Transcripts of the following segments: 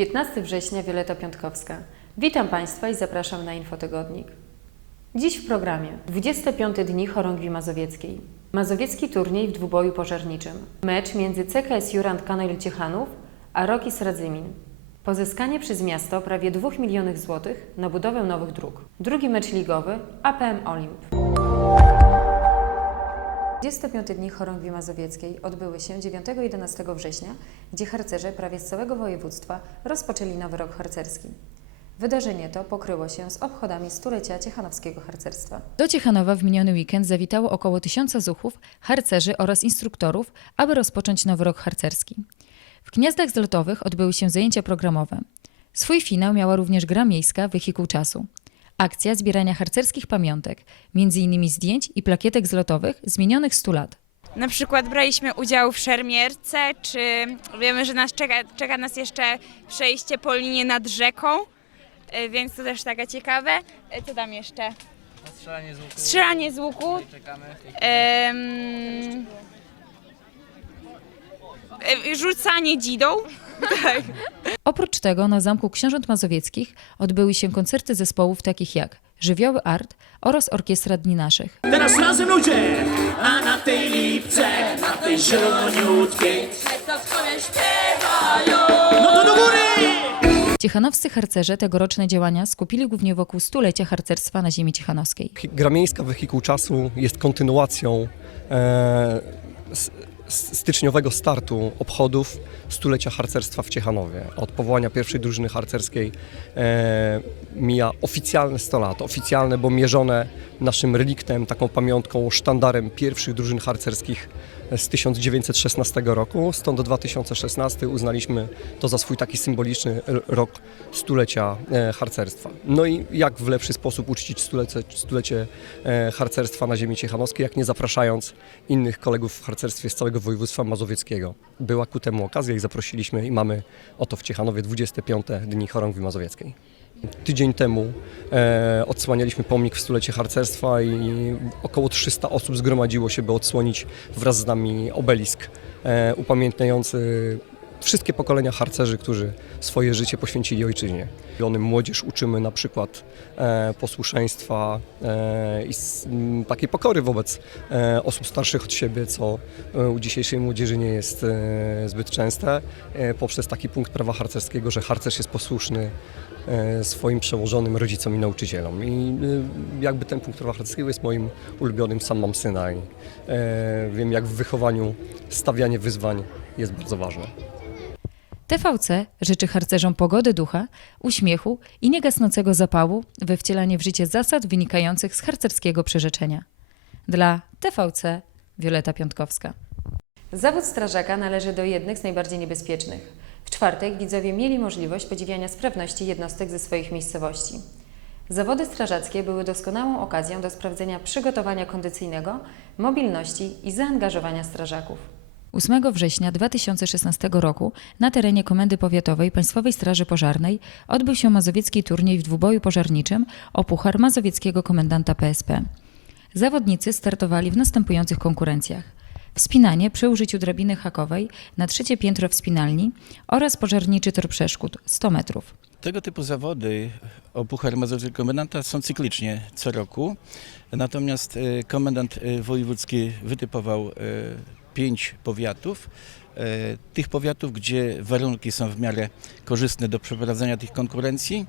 15 września Wioleta Piątkowska. Witam Państwa i zapraszam na Infotygodnik. Dziś w programie 25 dni chorągwi mazowieckiej. Mazowiecki turniej w dwuboju pożarniczym. Mecz między CKS Jurand Kanoil Ciechanów a Rokis Radzymin. Pozyskanie przez miasto prawie 2 milionów złotych na budowę nowych dróg. Drugi mecz ligowy APM Olimp. 25 dni chorągwi mazowieckiej odbyły się 9 i 11 września, gdzie harcerze prawie z całego województwa rozpoczęli nowy rok harcerski. Wydarzenie to pokryło się z obchodami stulecia ciechanowskiego harcerstwa. Do Ciechanowa w miniony weekend zawitało około tysiąca zuchów, harcerzy oraz instruktorów, aby rozpocząć nowy rok harcerski. W gniazdach zlotowych odbyły się zajęcia programowe. Swój finał miała również gra miejska Wehikuł Czasu. Akcja zbierania harcerskich pamiątek, m.in. zdjęć i plakietek zlotowych z minionych 100 lat. Na przykład braliśmy udział w szermierce, czy wiemy, że nas czeka, czeka nas jeszcze przejście po linie nad rzeką, e, więc to też takie ciekawe. E, Co tam jeszcze? Strzelanie z łuku. Strzelanie z łuku. Czekamy. em, e, Rzucanie dzidą. Tak. Oprócz tego na Zamku Książąt Mazowieckich odbyły się koncerty zespołów takich jak Żywioły Art oraz Orkiestra Dni Naszych. Teraz razem ludzie, a na tej lipce, na tej zieloniutkiej. No to do góry! Ciechanowscy harcerze tegoroczne działania skupili głównie wokół stulecia harcerstwa na ziemi ciechanowskiej. Gra miejska Wehikuł Czasu jest kontynuacją e, s- styczniowego startu obchodów stulecia harcerstwa w Ciechanowie. Od powołania pierwszej drużyny harcerskiej e, mija oficjalne 100 lat. Oficjalne, bo mierzone naszym reliktem, taką pamiątką, sztandarem pierwszych drużyn harcerskich z 1916 roku. Stąd do 2016 uznaliśmy to za swój taki symboliczny rok stulecia e, harcerstwa. No i jak w lepszy sposób uczcić stulecie, stulecie harcerstwa na ziemi ciechanowskiej, jak nie zapraszając innych kolegów w harcerstwie z całego województwa mazowieckiego. Była ku temu okazja i zaprosiliśmy i mamy oto w Ciechanowie 25 Dni Chorągwi Mazowieckiej. Tydzień temu e, odsłanialiśmy pomnik w stulecie harcerstwa i około 300 osób zgromadziło się, by odsłonić wraz z nami obelisk e, upamiętniający wszystkie pokolenia harcerzy, którzy swoje życie poświęcili ojczyźnie. I młodzież uczymy na przykład e, posłuszeństwa e, i s, m, takiej pokory wobec e, osób starszych od siebie, co e, u dzisiejszej młodzieży nie jest e, zbyt częste, e, poprzez taki punkt prawa harcerskiego, że harcerz jest posłuszny swoim przełożonym rodzicom i nauczycielom. I e, jakby ten punkt prawa harcerskiego jest moim ulubionym, sam mam syna i e, wiem jak w wychowaniu stawianie wyzwań jest bardzo ważne. TVC życzy harcerzom pogody ducha, uśmiechu i niegasnącego zapału we wcielanie w życie zasad wynikających z harcerskiego przyrzeczenia. Dla TVC Wioleta Piątkowska. Zawód strażaka należy do jednych z najbardziej niebezpiecznych. W czwartek widzowie mieli możliwość podziwiania sprawności jednostek ze swoich miejscowości. Zawody strażackie były doskonałą okazją do sprawdzenia przygotowania kondycyjnego, mobilności i zaangażowania strażaków. 8 września 2016 roku na terenie Komendy Powiatowej Państwowej Straży Pożarnej odbył się mazowiecki turniej w dwuboju pożarniczym o Puchar Mazowieckiego Komendanta PSP. Zawodnicy startowali w następujących konkurencjach. Wspinanie przy użyciu drabiny hakowej na trzecie piętro wspinalni oraz pożarniczy tor przeszkód 100 metrów. Tego typu zawody o Puchar Mazowskiego Komendanta są cyklicznie co roku. Natomiast e, komendant e, wojewódzki wytypował e, pięć powiatów. Tych powiatów, gdzie warunki są w miarę korzystne do przeprowadzenia tych konkurencji.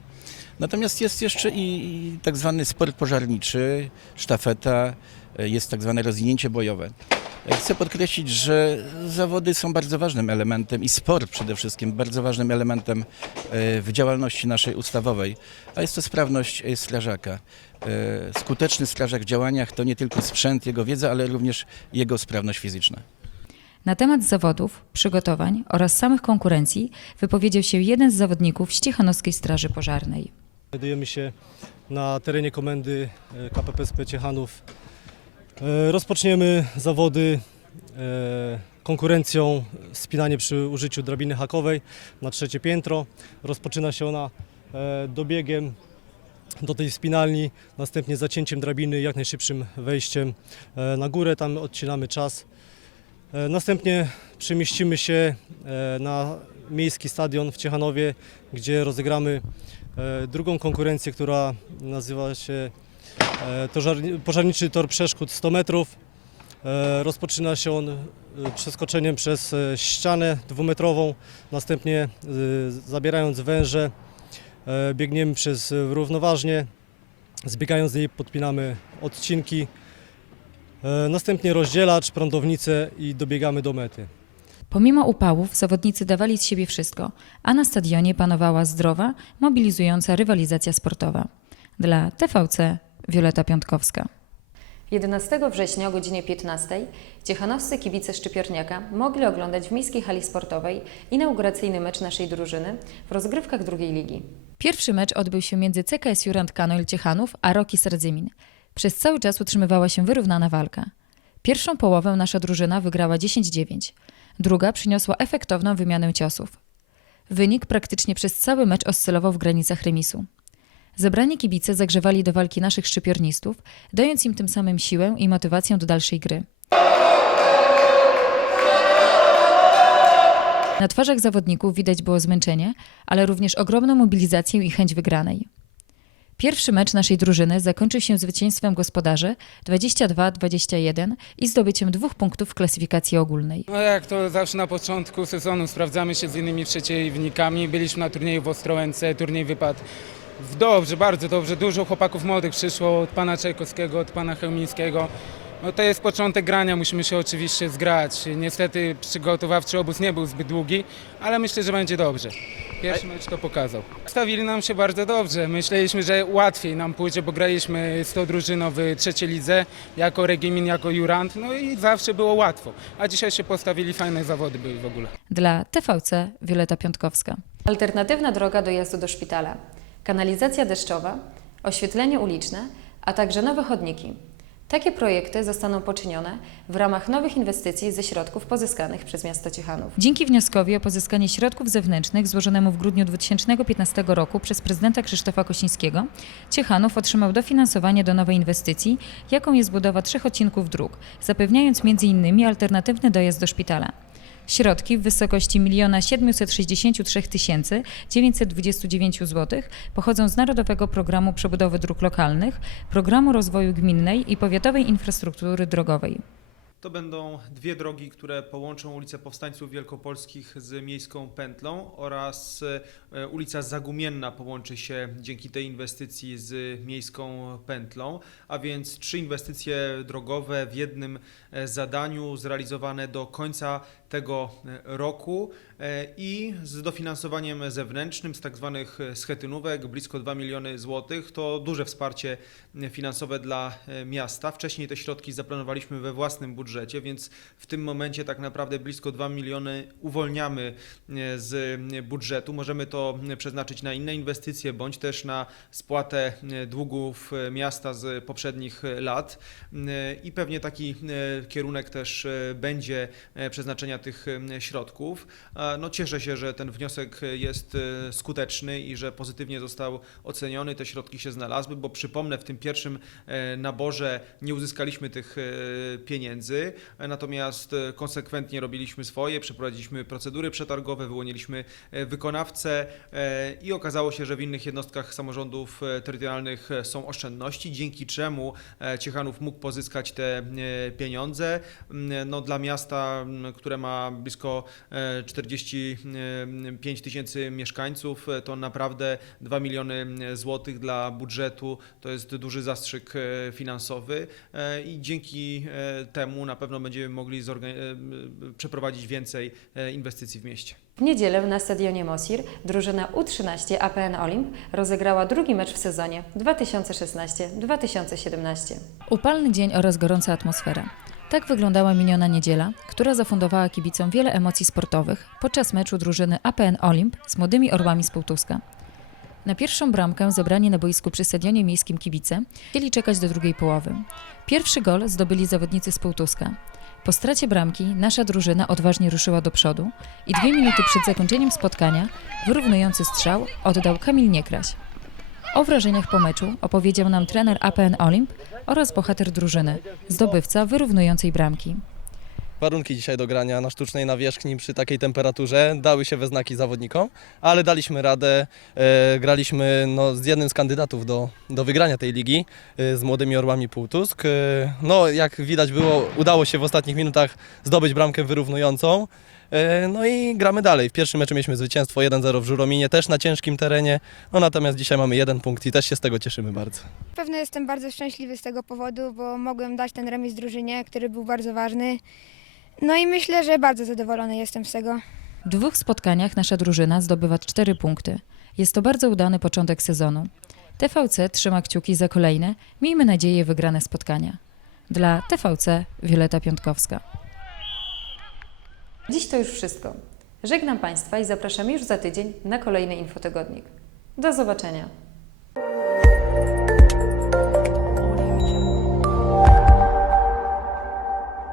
Natomiast jest jeszcze i tak zwany sport pożarniczy, sztafeta, jest tak zwane rozwinięcie bojowe. Chcę podkreślić, że zawody są bardzo ważnym elementem i sport przede wszystkim bardzo ważnym elementem e, w działalności naszej ustawowej, a jest to sprawność e, strażaka. E, Skuteczny strażak w działaniach to nie tylko sprzęt, jego wiedza, ale również jego sprawność fizyczna. Na temat zawodów, przygotowań oraz samych konkurencji wypowiedział się jeden z zawodników Ściechanowskiej Straży Pożarnej. Znajdujemy się na terenie komendy KPPSP Ciechanów. E, Rozpoczniemy zawody e, konkurencją spinanie przy użyciu drabiny hakowej na trzecie piętro. Rozpoczyna się ona e, dobiegiem do tej spinalni, następnie zacięciem drabiny, jak najszybszym wejściem na górę, tam odcinamy czas. Następnie przemieścimy się na miejski stadion w Ciechanowie, gdzie rozegramy drugą konkurencję, która nazywa się Pożarniczy Tor Przeszkód 100 metrów. E, Rozpoczyna się on e, przeskoczeniem przez e, ścianę dwumetrową, następnie e, zabierając węże e, biegniemy przez e, równoważnie, zbiegając z niej podpinamy odcinki, e, następnie rozdzielacz, prądownicę i dobiegamy do mety. Pomimo upałów zawodnicy dawali z siebie wszystko, a na stadionie panowała zdrowa, mobilizująca rywalizacja sportowa. Dla TVC Wioleta Piątkowska. 11 września o godzinie 15 ciechanowscy kibice Szczypiorniaka mogli oglądać w Miejskiej Hali Sportowej inauguracyjny mecz naszej drużyny w rozgrywkach drugiej ligi. Pierwszy mecz odbył się między CKS Jurand Kanoil Ciechanów a Roki Sardzymin. Przez cały czas utrzymywała się wyrównana walka. Pierwszą połowę nasza drużyna wygrała 10-9. Druga przyniosła efektowną wymianę ciosów. Wynik praktycznie przez cały mecz oscylował w granicach remisu. Zebrani kibice zagrzewali do walki naszych szczypiornistów, dając im tym samym siłę i motywację do dalszej gry. Na twarzach zawodników widać było zmęczenie, ale również ogromną mobilizację i chęć wygranej. Pierwszy mecz naszej drużyny zakończył się zwycięstwem gospodarzy 22-21 i zdobyciem dwóch punktów w klasyfikacji ogólnej. No jak to zawsze na początku sezonu sprawdzamy się z innymi przeciwnikami. Byliśmy na turnieju w Ostrołęce, turniej wypadł dobrze, bardzo dobrze. Dużo chłopaków młodych przyszło od pana Czajkowskiego, od pana Chełmińskiego. No to jest początek grania, musimy się oczywiście zgrać. Niestety przygotowawczy obóz nie był zbyt długi, ale myślę, że będzie dobrze. Pierwszy mecz to pokazał. Stawili nam się bardzo dobrze. Myśleliśmy, że łatwiej nam pójdzie, bo graliśmy 100 drużyno w trzeciej lidze, jako Regimin, jako Jurand, no i zawsze było łatwo. A dzisiaj się postawili, fajne zawody były w ogóle. Dla TVC Wioleta Piątkowska. Alternatywna droga dojazdu do szpitala, kanalizacja deszczowa, oświetlenie uliczne, a także nowe chodniki. Takie projekty zostaną poczynione w ramach nowych inwestycji ze środków pozyskanych przez miasto Ciechanów. Dzięki wnioskowi o pozyskanie środków zewnętrznych złożonemu w grudniu 2015 roku przez prezydenta Krzysztofa Kosińskiego, Ciechanów otrzymał dofinansowanie do nowej inwestycji, jaką jest budowa trzech odcinków dróg, zapewniając m.in. alternatywny dojazd do szpitala. Środki w wysokości 1 763 929 zł pochodzą z Narodowego Programu Przebudowy Dróg Lokalnych, Programu Rozwoju Gminnej i Powiatowej Infrastruktury Drogowej. To będą dwie drogi, które połączą ulicę Powstańców Wielkopolskich z miejską pętlą oraz e, ulica Zagumienna połączy się dzięki tej inwestycji z miejską pętlą, a więc trzy inwestycje drogowe w jednym e, zadaniu zrealizowane do końca tego e, roku i z dofinansowaniem zewnętrznym z tak zwanych schetynówek blisko 2 miliony złotych. To duże wsparcie e, finansowe dla e, miasta. Wcześniej te środki zaplanowaliśmy we własnym budżecie, więc w tym momencie tak naprawdę blisko 2 miliony uwolniamy e, z e, budżetu. Możemy to e, przeznaczyć na inne inwestycje bądź też na spłatę e, długów e, miasta z poprzednich e, lat E, i pewnie taki e, kierunek też e, będzie e, przeznaczenia tych e, środków no cieszę się, że ten wniosek e, jest e, skuteczny i że pozytywnie został oceniony, te środki się znalazły, bo przypomnę, w tym pierwszym e, naborze nie uzyskaliśmy tych pieniędzy, natomiast konsekwentnie robiliśmy swoje, przeprowadziliśmy procedury przetargowe, wyłoniliśmy wykonawcę i okazało się, że w innych jednostkach samorządów terytorialnych są oszczędności, dzięki czemu Ciechanów mógł pozyskać te pieniądze. Mm, no, dla miasta, które ma blisko 40 35 tysięcy mieszkańców, e, to naprawdę 2 miliony e, złotych dla budżetu to jest duży zastrzyk e, finansowy i dzięki temu na pewno będziemy mogli przeprowadzić więcej inwestycji w mieście. W niedzielę na stadionie Mosir drużyna U13 APN Olimp rozegrała drugi mecz w sezonie 2016-2017. Upalny dzień oraz gorąca atmosfera. Tak wyglądała miniona niedziela, która zafundowała kibicom wiele emocji sportowych podczas meczu drużyny APN Olimp z młodymi orłami z Półtuska. Na pierwszą bramkę zebrani na boisku przy stadionie miejskim kibice chcieli czekać do drugiej połowy. Pierwszy gol zdobyli zawodnicy z Półtuska. Po stracie bramki nasza drużyna odważnie ruszyła do przodu i dwie minuty przed zakończeniem spotkania wyrównujący strzał oddał Kamil Niekraś. O wrażeniach po meczu opowiedział nam trener APN Olimp oraz bohater drużyny, zdobywca wyrównującej bramki. warunki dzisiaj do grania na sztucznej nawierzchni przy takiej temperaturze dały się we znaki zawodnikom, ale daliśmy radę. E, graliśmy no, z jednym z kandydatów do, do wygrania tej ligi, e, z młodymi orłami Półtusk. E, no, jak widać było, udało się w ostatnich minutach zdobyć bramkę wyrównującą. E, No i gramy dalej. W pierwszym meczu mieliśmy zwycięstwo 1-0 w Żurominie, też na ciężkim terenie. No natomiast dzisiaj mamy jeden punkt i też się z tego cieszymy bardzo. Pewno jestem bardzo szczęśliwy z tego powodu, bo mogłem dać ten remis drużynie, który był bardzo ważny. No i myślę, że bardzo zadowolony jestem z tego. W dwóch spotkaniach nasza drużyna zdobywa cztery punkty. Jest to bardzo udany początek sezonu. TVC trzyma kciuki za kolejne, miejmy nadzieję wygrane spotkania. Dla TVC Wioleta Piątkowska. Dziś to już wszystko. Żegnam Państwa i zapraszam już za tydzień na kolejny infotygodnik. Do zobaczenia.